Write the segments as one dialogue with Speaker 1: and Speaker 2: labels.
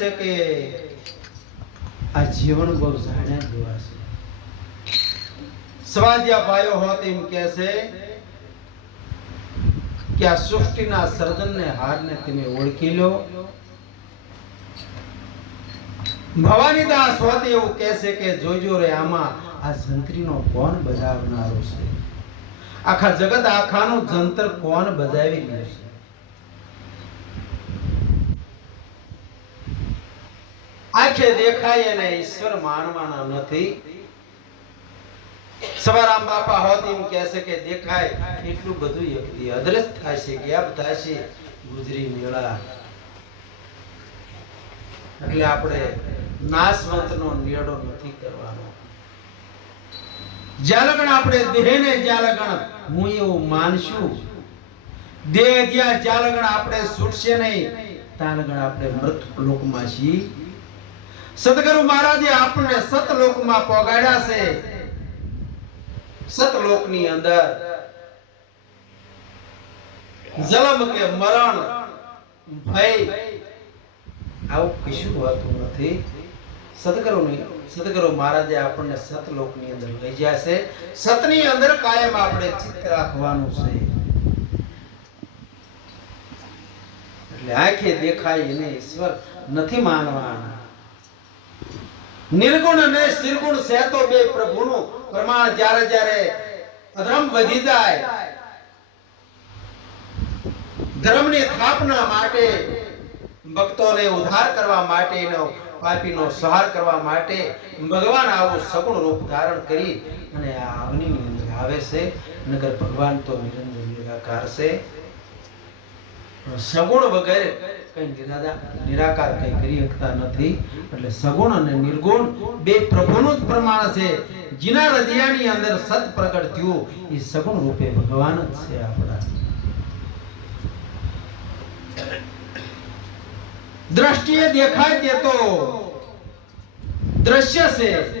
Speaker 1: છે કે આ જીવન બહુ જાણ્યા જેવા છે. સ્વાધ્યા ભાઈઓ હોત એમ કહે છે કે આ સૃષ્ટિના સર્જનને હારને તમે ઓળખી લો. ભવાની દાસ હોત એવું કહે છે કે જોજો રે આમાં આ જંત્રીનો કોણ બજાવનારો છે? આખા જગત આખાનું જંતર કોણ બજાવી રહ્યું છે? આંખે દેખાય એને ઈશ્વર માનવાના નથી. સવારામ બાપા હોત એમ કહે છે કે દેખાય એટલું બધું અદ્રશ્ય થાય છે, ગેપ છે, ગુજરી મેળા. એટલે આપણે નાશવંતનો નિયડો નથી કરવાનો. જ્યાં આપણે દેહને જ્યાં હું એવું માનશું. દેહ જ્યાં જ્યાં આપણે છૂટશે નહીં ત્યાં આપણે મૃત લોકમાં છીએ. સદગુરુ મહારાજે આપણને સતલોકમાં પોગાડ્યા છે. સતલોકની અંદર જલમ કે મરણ, ભય, આવું કશું હોતું નથી. સદગુરુની, સદગુરુ મહારાજે આપણને સતલોકની અંદર લઈ ગયા છે. સતની અંદર કાયમ આપણે ચિત્ત રાખવાનું છે. એટલે આંખે દેખાય એને ઈશ્વર નથી માનવાના. નિર્ગુણ અને નિર્ગુણ સહેતો બે પ્રભુનું પ્રમાણ જ્યારે જ્યારે અધર્મ વધી જાય, ધર્મની સ્થાપના માટે ભક્તોને ઉદ્ધાર કરવા માટેનો, પાપીનો સહાર કરવા માટે ભગવાન આવું સગુણ રૂપ ધારણ કરી અને આ અગ્નિની અંદર આવે છે. નગર ભગવાન તો નિરંજન નિરાકાર છે. સગુણ વગેરે કઈ નિરાકાર કઈ કરી શકતા નથી. એટલે સગુણ અને નિર્ગુણ બે પ્રભુનું જ પ્રમાણ છે. જીના હૃદયની અંદર સત પ્રગટ થયું. એ સગુણ રૂપે ભગવાન જ છે આપણા. દ્રષ્ટિએ દેખાય તે તો દ્રશ્ય છે.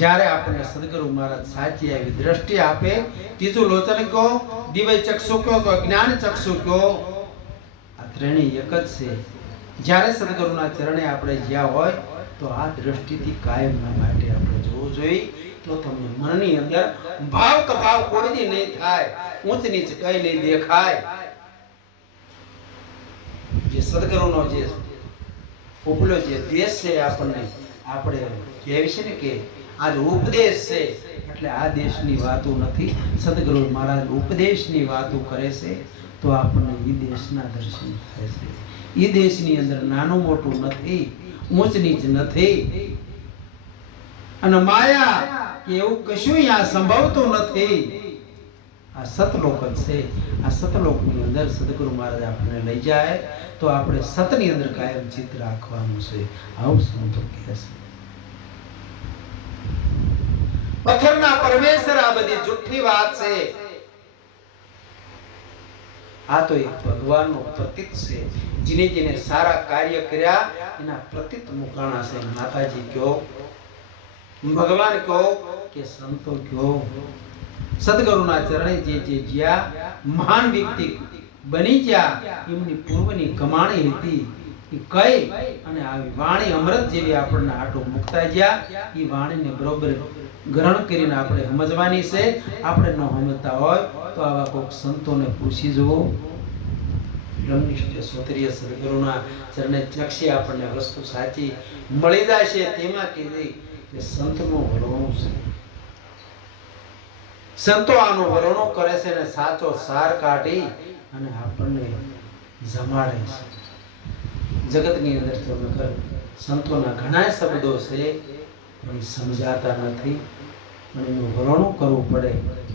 Speaker 1: જ્યારે આપણને સદગુરુ મહારાજ સાચી આવી દ્રષ્ટિ આપે, ત્રીજું લોચન કહો દિવ્ય ચક્ષુ કહો તો જ્ઞાન ચક્ષુ કહો, આ ત્રણેય એક જ છે. જ્યારે સદગુરુના ચરણે આપણે જ્યાં હોય, તો આ દ્રષ્ટિથી કાયમના માટે આપણે જોવું જોઈએ. તો તમને મનની અંદર ભાવ કભાવ કોઈ નહીં થાય ઊંચ નીચ કઈ નહીં દેખાય. જે સદગુરુનો જે ઉપલો જે દેશ છે આપણને, આપણે કહેવી છે ને કે આજ ઉપદેશ છે. એટલે આ દેશની વાતો નથી. સદગુરુ મહારાજ ઉપદેશની વાતો કરે છે, તો આપણને એ દેશના દર્શન થાય છે. એ દેશની અંદર નાનું મોટું નથી ઊંચ નીચ નથી. અને માયા કે એવું કશું અહીંયા સંભવતું નથી. આ સતલોક જ છે. આ સતલોકની અંદર સદગુરુ મહારાજ આપણને લઈ જાય, તો આપણે સતની અંદર કાયમ ચિત્ત રાખવાનું છે. આવું સંતો કહે છે. પથ્થરના પરમેશ્વર આ બધી જુઠ્ઠી વાત છે. આ તો એક ભગવાનનો પ્રતીક છે, જેને જેને સારા કાર્ય કર્યા, એના પ્રતીક મુકાણા છે. માતાજી કહો, ભગવાન કહો કે સંતો કહો, સદગુરુના ચરણે જે જે જ્યાં મહાન વ્યક્તિ બની ગયા, એમની પૂર્વની કમાણી હતી કઈ અને આવી વાણી અમૃત જેવી આપણને આટો મુકતા ગયા, એ વાણીને બરોબર ગ્રહણ કરીને આપણે સમજવાની છે. આપણે ન સમજતા હોય તો આવા કોઈક સંતોને પૂછી જુઓ. સોતરીય સદગુરુના ચરણે ચક્ષી આપણને વસ્તુ સાચી મળી જાય છે. તેમાં કીધી કે સંતનું વરણું છે. સંતો આનું વર્ણો કરે છે અને સાચો સાર કાઢી અને આપણને જમાડે છે. જગતની અંદર તમે નકર સંતોના ઘણા શબ્દો છે. પણ સમજાતા નથી. પણ એનું વરણું કરવું પડે.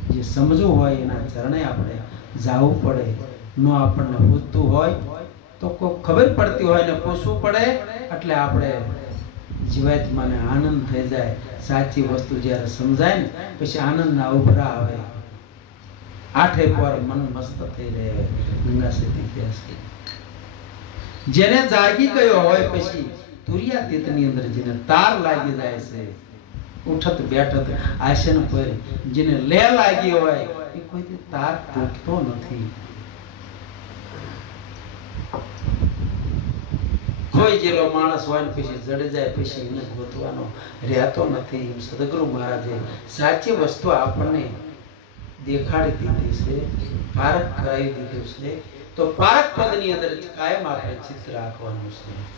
Speaker 1: જે સમજવું હોય એના ચરણે આપણે જાવું પડે. ન આપણને પૂછતું હોય તો કોઈ ખબર પડતી હોય ને પૂછવું પડે. એટલે આપણે જીવાત્માને આનંદ થઈ જાય. સાચી વસ્તુ જ્યારે સમજાય ને, પછી આનંદના ઉભરા આવે. આઠે પર મન મસ્ત થઈ રહે. ગંગા સિદ્ધિ જેને જાગી ગયો હોય પછી તુરિયા ની અંદર જેને તાર લાગી જાય છે, ઉઠત બેઠત આસન પર જેને લે લાગી હોય, એ કોઈ તાર તૂટતો નથી. કોઈ જેલો માણસ હોય ને પછી જડી જાય, પછી એને ગોતવાનો રહેતો નથી. એમ સદગુરુ મહારાજે સાચી વસ્તુ આપણને દેખાડી દીધી છે પારક કરાવી દીધું છે. તો પારક પદની અંદર કાયમ આપણે ચિત્ર રાખવાનું છે.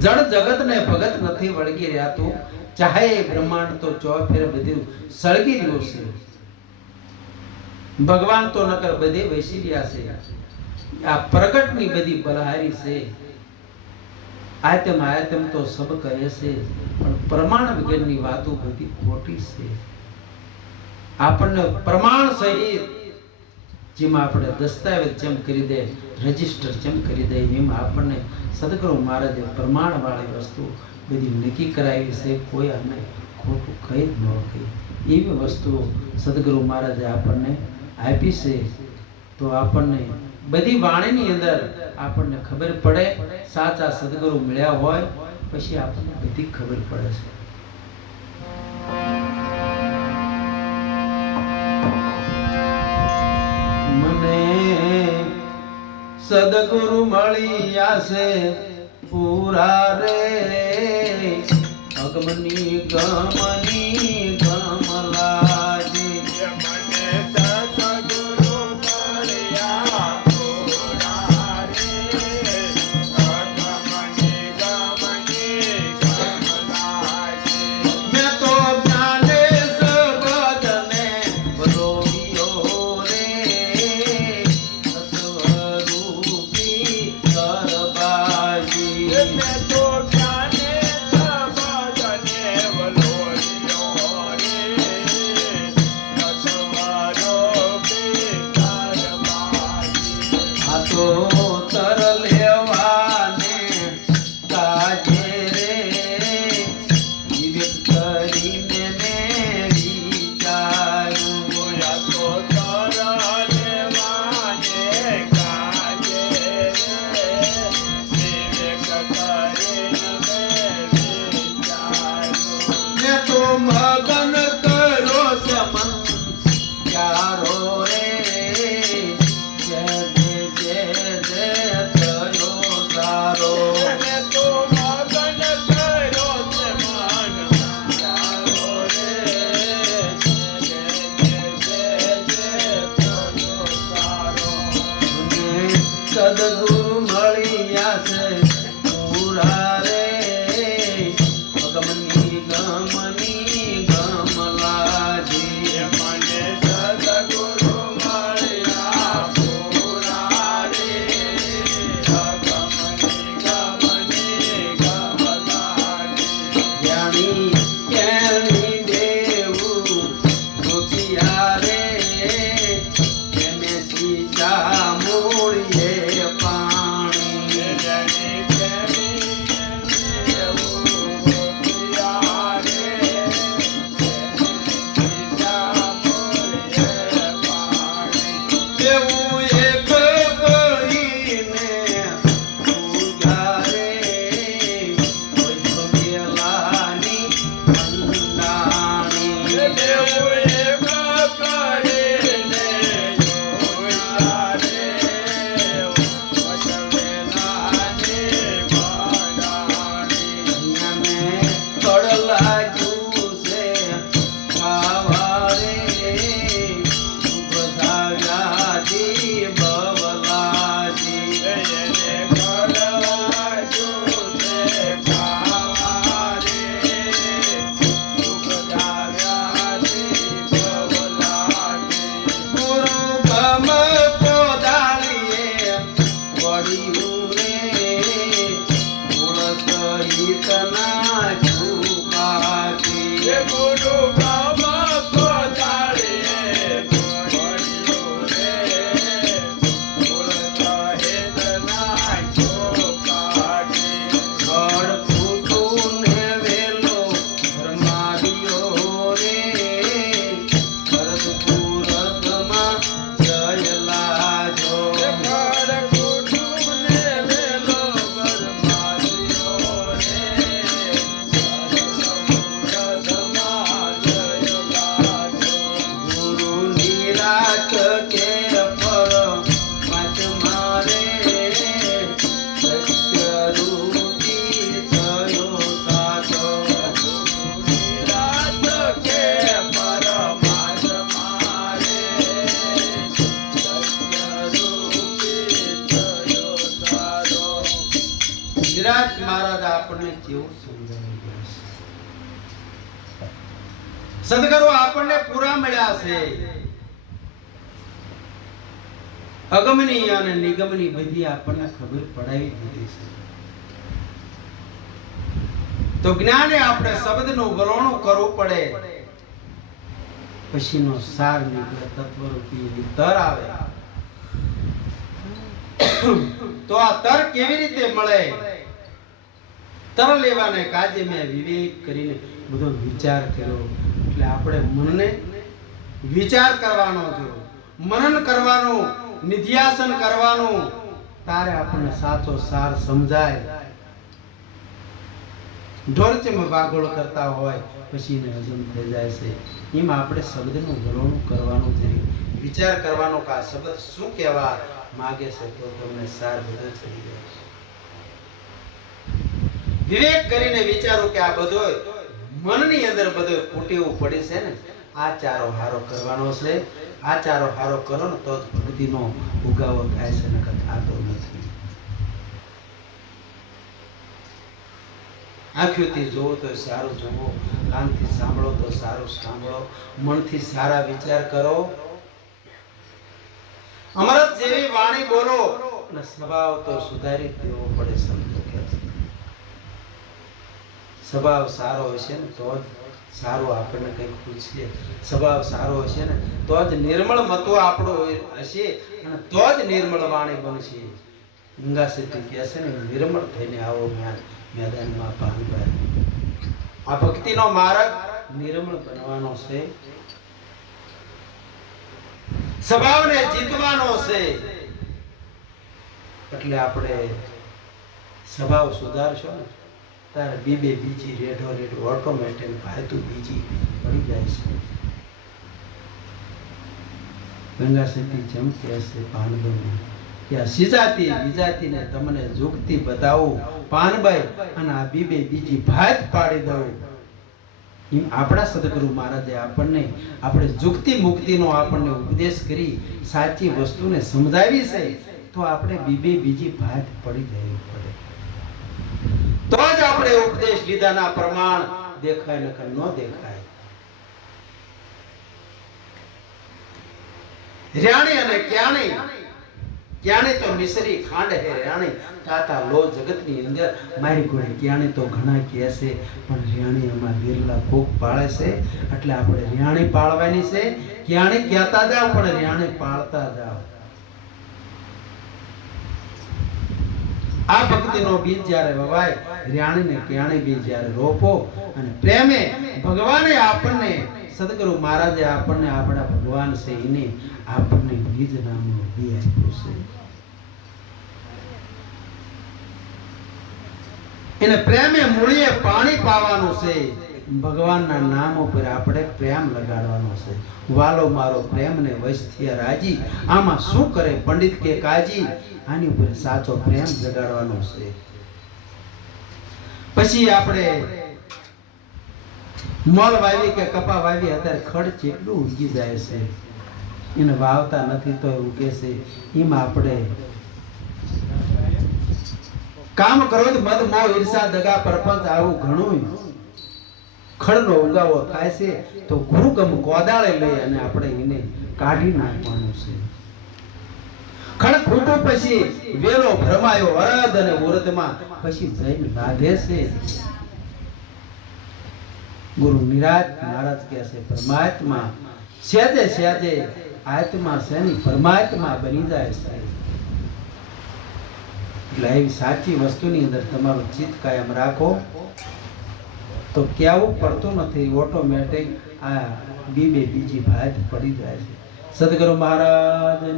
Speaker 1: જડ જગતને ભગત નથી વળગી રહ્યાતું ચાહે એ બ્રહ્માંડ તો ચોફેર બધું સળગી રહ્યું છે. ભગવાન તો નકર બધે બેસી રહ્યા છે. આ પ્રગટની બધી બલહારી છે. આયતમ આયતમ તો સબ કહે છે, પણ પ્રમાણ વગરની વાતો બધી ખોટી છે. આપણને પ્રમાણ સહિત, જેમાં આપણે દસ્તાવેજ જેમ કરી દે રજિસ્ટર જેમ કરી દે એમાં આપણને સદગુરુ મહારાજે પ્રમાણવાળી વસ્તુ બધી નક્કી કરાવી છે, કોઈ અમે ખોટું કહી જ ન કહી. એવી વસ્તુઓ સદગુરુ મહારાજે આપણને આપી છે. તો આપણને બધી વાણીની અંદર આપણને ખબર પડે, સાચા સદગુરુ મળ્યા હોય, પછી આપણને બધી ખબર પડે છે. સદગુરુ મળી છે પૂરા રે. અગમની ગમની છે સદગુરુ આપણને પૂરા મળ્યા છે. અગમની અને નિગમની બધી આપણને ખબર પડાવી દીધી છે. તો જ્ઞાને આપણે શબ્દનું વલોણું કરવું પડે. પછીનો સાર નીકળે તત્વરૂપી તર આવે. તો આ તર કેવી રીતે મળે? તર લેવાને કાજે મેં વિવેક કરીને બધો વિચાર કર્યો. એટલે આપણે મનને વિચાર કરવાનો જો મનન કરવાનું, નિધ્યાસન કરવાનું. તારે આપણને સાચો સાર સમજાય. ઢોરચેમાં વાગોળ કરતા હોય, પછી એને હજમ થઈ જાય છે. એમાં આપણે શબ્દનું વલોણું કરવાનું છે. વિચાર કરવાનો કે શબ્દ શું કહેવા માગે છે, તો તમને સાર બધો થઈ જાય વિવેક કરીને વિચારો કે આ બધો મનની અંદર બધો કુટીવું પડે છે ને, આ ચારો હારો કરવાનો છે, આ ચારો હારો કરો ને તો જ ભક્તિનો ઉગાવો થાય છે ને થતો નથી. આંખોથી જોવો તો સારું જોવો કાનથી સાંભળો તો સારું સાંભળો, મનથી સારા વિચાર કરો. અમૃત જેવી વાણી બોલો અને સ્વભાવ તો સુધારી દેવો પડે સમજો સ્વભાવ સારો હશે ને તો જ સારું આપણને કંઈક પૂછીએ. સ્વભાવ સારો હશે ને તો જ નિર્મળ મતો આપણો હશે અને તો જ નિર્મળ વાણી બનશે. ગંગા સિદ્ધિ કહે છે ને, નિર્મળ થઈને આવો મેદાનમાં પાનભાઈ આ ભક્તિનો માર્ગ નિર્મળ બનવાનો છે. સ્વભાવને જીતવાનો છે. એટલે આપણે સ્વભાવ સુધારશો ને તારે બીબે બીજી રેડો રેડ ઓટોમેટિક ભાતું બીજી પડી જાય છે. ગંગા સતી જેમ કહે છે પાનભાઈ કે સિજાતી વિજાતીને તમને જોગતી બતાવું પાનભાઈ અને આ બીબે બીજી ભાત પાડી દઉં. એમ આપણા સદગુરુ મહારાજે આપણને, આપણે જુગતી મુક્તિનો આપણને ઉપદેશ કરી સાચી વસ્તુને સમજાવી છે, તો આપણે બીબે બીજી ભાત પડી જવી પડે તો જ આપણે ઉપદેશ લીધાના પ્રમાણ દેખાય નકર ન દેખાય. રાણી અને ક્યાણી? ક્યાણી તો મિસરી ખાંડ હે રાણી. તાતા લો જગતની અંદર મારી કોઈ ક્યાણી તો ઘણા કહે છે, પણ રાણી એમાં બિરલા કોક પાળે છે. એટલે આપણે રાણી પાળવાની છે. ક્યાણી કહેતા જાવ પણ રાણી પાળતા જાવ આ ભક્તિનો બીજ જ્યારે વવાય રાણીને ક્યાણે બીજ જ્યારે રોપો અને પ્રેમે ભગવાને આપણને, સદગુરુ મહારાજે આપણને, આપણા ભગવાન છે એને આપણને બીજ નામ બી આપ્યું છે એને પ્રેમે મૂળીએ પાણી પાવાનું છે. ભગવાનના નામ ઉપર આપણે પ્રેમ લગાડવાનો છે. વાલો મારો પ્રેમને વૈશ્ય રાજી. આમાં શું કરે પંડિત કે કાજી? આની ઉપર સાચો પ્રેમ જગાડવાનો છે. પછી આપણે મોલ વાવી કે કપા વાવી, અત્યારે ખડ જેટલું ઉગી જાય છે. એને વાવતા નથી તો ઉગે છે. એમાં આપણે કામ ક્રોધ મદ મોહ, ઈર્ષા, દગા, પરપંચ આવું ઘણું ખડનો ઉગાવો થાય છે, તો ગુરુગમ કોદાળે લઈ અને આપણે એને કાઢી નાખવાનું છે. ખડ ખૂટું પછી વેલો ભ્રમાયો અરદ અને ઉરદમાં પછી જઈને લાગે છે. ગુરુ નિરાજ મહારાજ કહે છે, પરમાત્મા સેજે સેજે આત્મા શેની પરમાત્મા બની જાય છે. એટલે એવી સાચી વસ્તુની અંદર તમારું ચિત્ત કાયમ રાખો. તો કહેવું પડતું નથી. ઓટોમેટિક આ બીબે બીજી ભાત પડી જાય છે. સદગુરુ મહારાજ